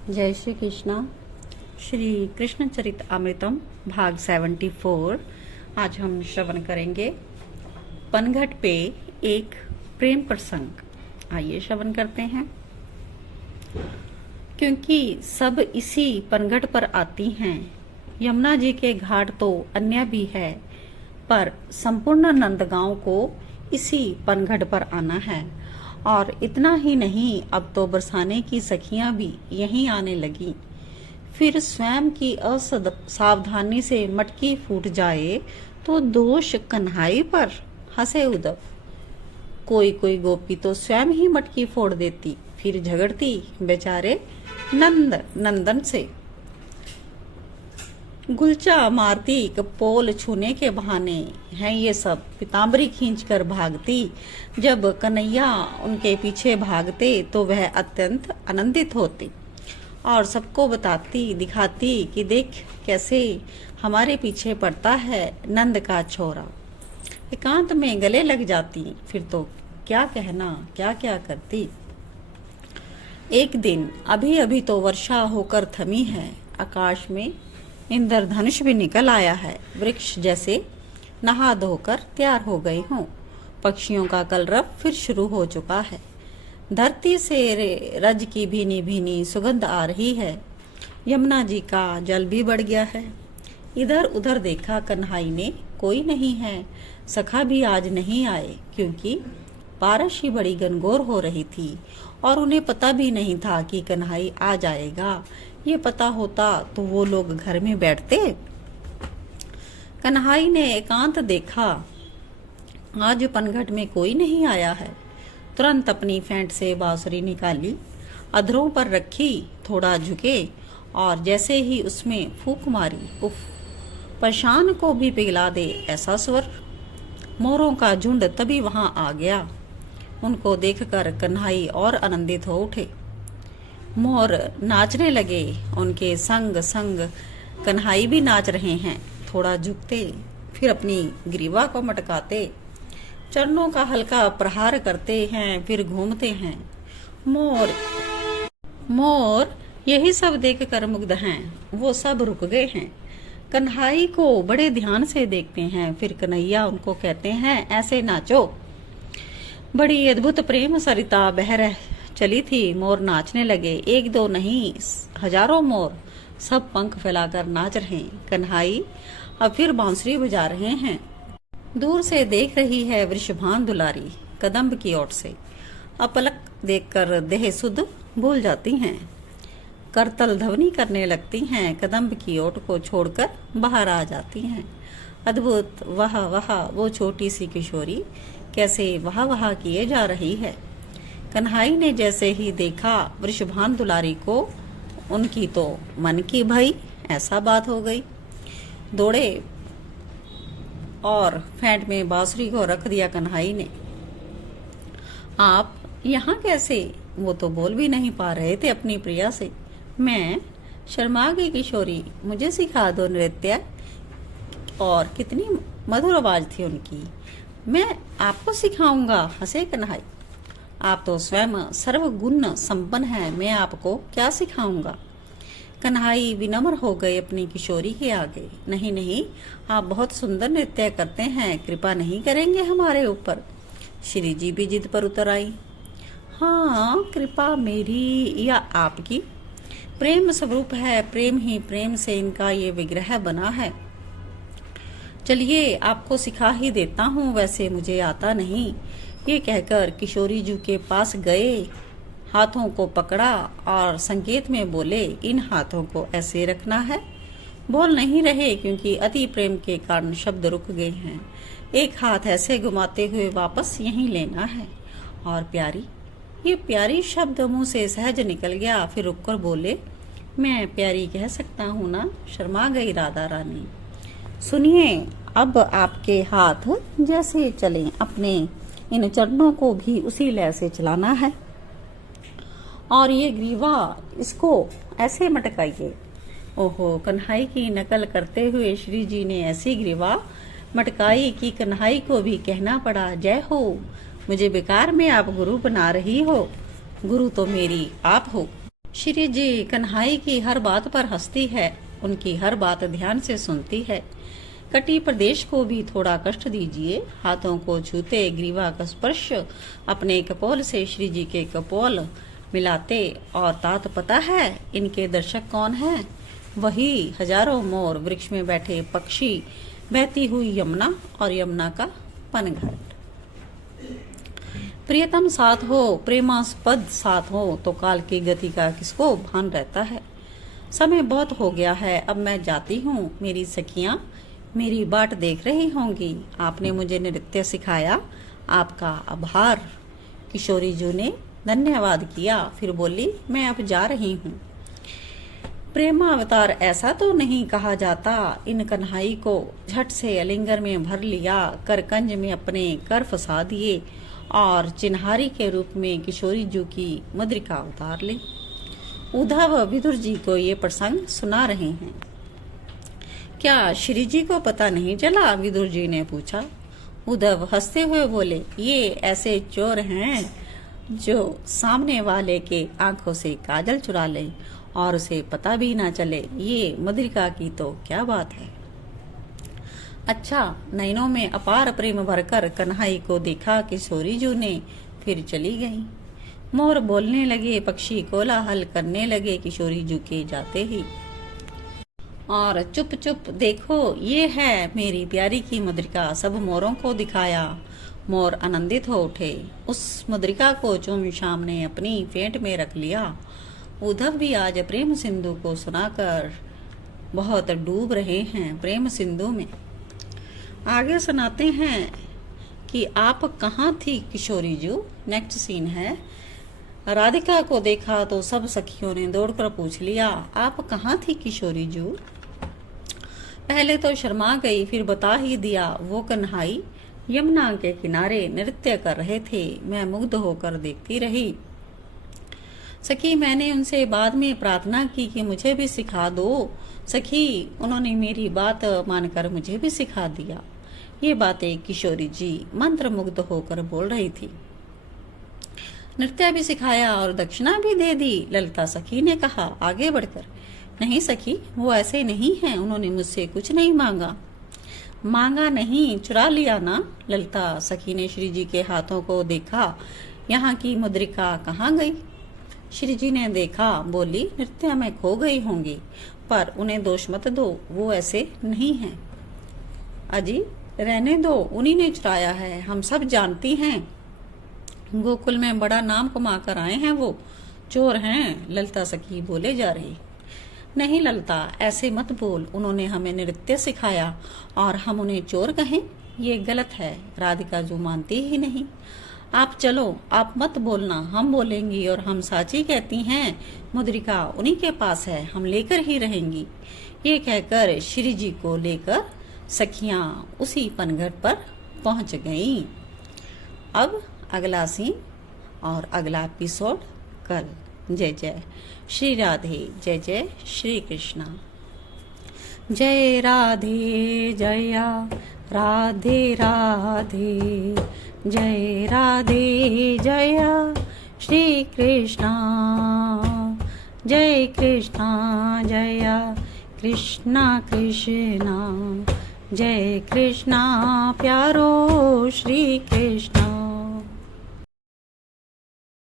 जय श्री कृष्णा। श्री कृष्ण चरित अमृतम भाग 74। आज हम श्रवण करेंगे पनघट पे एक प्रेम प्रसंग। आइए श्रवण करते हैं। क्योंकि सब इसी पनघट पर आती हैं, यमुना जी के घाट तो अन्य भी है, पर संपूर्ण नंदगांव को इसी पनघट पर आना है। और इतना ही नहीं, अब तो बरसाने की सखियां भी यहीं आने लगी। फिर स्वयं की असावधानी से मटकी फूट जाए तो दोष कन्हई पर, हंसे उद्धव। कोई कोई गोपी तो स्वयं ही मटकी फोड़ देती, फिर झगड़ती बेचारे नंदन से। गुलचा मारती कपोल छूने के बहाने हैं ये सब, पीताम्बरी खींचकर भागती। जब कन्हैया उनके पीछे भागते तो वह अत्यंत आनंदित होती और सबको बताती दिखाती कि देख कैसे हमारे पीछे पड़ता है नंद का छोरा। एकांत में गले लग जाती, फिर तो क्या कहना, क्या क्या करती। एक दिन अभी अभी तो वर्षा होकर थमी है, आकाश में इंद्रधनुष भी निकल आया है, वृक्ष जैसे नहा धोकर तैयार हो गए हों। पक्षियों का कलरव फिर शुरू हो चुका है। धरती से रज की भीनी भीनी सुगंध आ रही है। यमुना जी का जल भी बढ़ गया है। इधर उधर देखा कन्हई ने, कोई नहीं है। सखा भी आज नहीं आए, क्योंकि बारिश ही बड़ी घनघोर हो रही थी और उन्हें पता भी नहीं था कि कन्हई आ जाएगा। ये पता होता तो वो लोग घर में बैठते। कन्हई ने एकांत देखा, आज पनघट में कोई नहीं आया है। तुरंत अपनी फेंट से बांसुरी निकाली, अधरों पर रखी, थोड़ा झुके और जैसे ही उसमें फूंक मारी, उफ, परेशान को भी पिघला दे ऐसा स्वर। मोरों का झुंड तभी वहां आ गया। उनको देखकर कन्हई और आनंदित हो उठे। मोर नाचने लगे, उनके संग संग कन्हई भी नाच रहे हैं। थोड़ा झुकते, फिर अपनी ग्रीवा को मटकाते, चरणों का हल्का प्रहार करते हैं, फिर घूमते हैं। मोर यही सब देखकर मुग्ध हैं। वो सब रुक गए हैं, कन्हई को बड़े ध्यान से देखते हैं। फिर कन्हैया उनको कहते हैं, ऐसे नाचो। बड़ी अद्भुत प्रेम सरिता बह चली थी। मोर नाचने लगे, एक दो नहीं हजारों मोर, सब पंख फैलाकर नाच रहे हैं। कन्हई अब फिर बांसुरी बजा रहे हैं। दूर से देख रही है वृषभान दुलारी कदम्ब की ओर से। अपलक देखकर देह सुध भूल जाती हैं, करतल ध्वनि करने लगती हैं, कदम्ब की ओट को छोड़कर बाहर आ जाती हैं। अद्भुत, वाह वाह, वो छोटी सी किशोरी कैसे वाह वाह किए जा रही है। कन्हई ने जैसे ही देखा वृषभान दुलारी को, उनकी तो मन की भई ऐसा बात हो गई। दौड़े और फेंट में बांसुरी को रख दिया कन्हई ने। आप यहाँ कैसे? वो तो बोल भी नहीं पा रहे थे अपनी प्रिया से। मैं शर्मा गई किशोरी, मुझे सिखा दो नृत्य। और कितनी मधुर आवाज थी उनकी। मैं आपको सिखाऊंगा, हंसे कन्हई। आप तो स्वयं सर्वगुण संपन्न हैं, मैं आपको क्या सिखाऊंगा। कन्हई विनम्र हो गए अपनी किशोरी के आगे। नहीं नहीं, आप बहुत सुंदर नृत्य करते हैं, कृपा नहीं करेंगे हमारे ऊपर? श्री जी भी जिद पर उतर आई। हाँ, कृपा मेरी या आपकी? प्रेम स्वरूप है, प्रेम ही प्रेम से इनका ये विग्रह बना है। चलिए आपको सिखा ही देता हूँ, वैसे मुझे आता नहीं। ये कहकर किशोरी जी के पास गए, हाथों को पकड़ा और संकेत में बोले, इन हाथों को ऐसे रखना है। बोल नहीं रहे क्योंकि अति प्रेम के कारण शब्द रुक गए हैं। एक हाथ ऐसे घुमाते हुए वापस यहीं लेना है। और प्यारी, ये प्यारी शब्द मुंह से सहज निकल गया। फिर रुककर बोले, मैं प्यारी कह सकता हूँ ना? शर्मा गई राधा रानी। सुनिए, अब आपके हाथ जैसे चलें, अपने इन चरणों को भी उसी लय से चलाना है। और ये ग्रीवा, इसको ऐसे मटकाइए। ओहो, कन्हई की नकल करते हुए श्री जी ने ऐसी ग्रीवा मटकाई कि कन्हई को भी कहना पड़ा, जय हो, मुझे बेकार में आप गुरु बना रही हो। गुरु तो मेरी आप हो। श्री जी कन्हई की हर बात पर हंसती है, उनकी हर बात ध्यान से सुनती है। कटी प्रदेश को भी थोड़ा कष्ट दीजिए। हाथों को छूते, ग्रीवा का स्पर्श अपने कपोल से श्री जी के कपोल मिलाते। और तात पता है इनके दर्शक कौन हैं? वही हजारों मोर, वृक्ष में बैठे पक्षी, बहती हुई यमुना और यमुना का पनघट। प्रियतम साथ हो, प्रेमास्पद साथ हो तो काल की गति का किसको भान रहता है। समय बहुत हो गया है, अब मैं जाती हूँ। मेरी सखियां मेरी बाट देख रही होंगी। आपने मुझे नृत्य सिखाया, आपका आभार। किशोरी जी ने धन्यवाद किया, फिर बोली, मैं अब जा रही हूँ। प्रेमावतार ऐसा तो नहीं कहा जाता। इन कन्हई को झट से अलिंगर में भर लिया, करकंज में अपने कर फंसा दिए और चिन्हारी के रूप में किशोरी जी की मुद्रिका उतार ली। उद्धव विदुर जी को ये प्रसंग सुना रहे हैं। क्या श्री जी को पता नहीं चला? विदुर जी ने पूछा। उद्धव हंसते हुए बोले, ये ऐसे चोर हैं जो सामने वाले के आंखों से काजल चुरा लें और उसे पता भी ना चले। ये मुद्रिका की तो क्या बात है। अच्छा, नैनों में अपार प्रेम भरकर कन्हई को देखा किशोरी जी ने, फिर चली गई। मोर बोलने लगे, पक्षी कोलाहल करने लगे किशोरी जी के जाते ही। और चुप चुप देखो, ये है मेरी प्यारी की मुद्रिका। सब मोरों को दिखाया, मोर आनंदित हो उठे। उस मुद्रिका को चुम शाम ने अपनी फेंट में रख लिया। उद्धव भी आज प्रेम सिंधु को सुनाकर बहुत डूब रहे हैं प्रेम सिंधु में। आगे सुनाते हैं कि आप कहाँ थी किशोरी जी। नेक्स्ट सीन है, राधिका को देखा तो सब सखियों ने दौड़कर पूछ लिया, आप कहाँ थी किशोरी जी। पहले तो शर्मा गई, फिर बता ही दिया। वो कन्हई यमुना के किनारे नृत्य कर रहे थे, मैं मुग्ध होकर देखती रही। सखी, मैंने उनसे बाद में प्रार्थना की कि मुझे भी सिखा दो। सखी, उन्होंने मेरी बात मानकर मुझे भी सिखा दिया। ये बातें किशोरी जी मंत्र मुग्ध होकर बोल रही थी। नृत्य भी सिखाया और दक्षिणा भी दे दी, ललिता सखी ने कहा आगे बढ़कर। नहीं सखी, वो ऐसे नहीं हैं, उन्होंने मुझसे कुछ नहीं मांगा। मांगा नहीं, चुरा लिया ना। ललिता सखी ने श्री जी के हाथों को देखा, यहाँ की मुद्रिका कहाँ गई। श्री जी ने देखा, बोली, नृत्य में खो गई होंगी, पर उन्हें दोष मत दो, वो ऐसे नहीं हैं। अजी रहने दो, उन्हीं ने चुराया है, हम सब जानती हैं। गोकुल में बड़ा नाम कमा कर आए हैं, वो चोर हैं। ललिता सखी बोले जा रही। नहीं ललिता, ऐसे मत बोल, उन्होंने हमें नृत्य सिखाया और हम उन्हें चोर कहें, ये गलत है। राधिका जो मानती ही नहीं। आप चलो, आप मत बोलना, हम बोलेंगी और हम साची कहती हैं, मुद्रिका उन्हीं के पास है, हम लेकर ही रहेंगी। ये कहकर श्री जी को लेकर सखियां उसी पनघट पर पहुंच गईं। अब अगला सीन और अगला एपिसोड कल। जय जय श्री राधे, जय जय श्री कृष्णा। जय राधे जया राधे राधे, जय राधे जया श्री कृष्णा। जय कृष्णा जया कृष्णा कृष्णा, जय कृष्णा प्यारो श्री कृष्णा।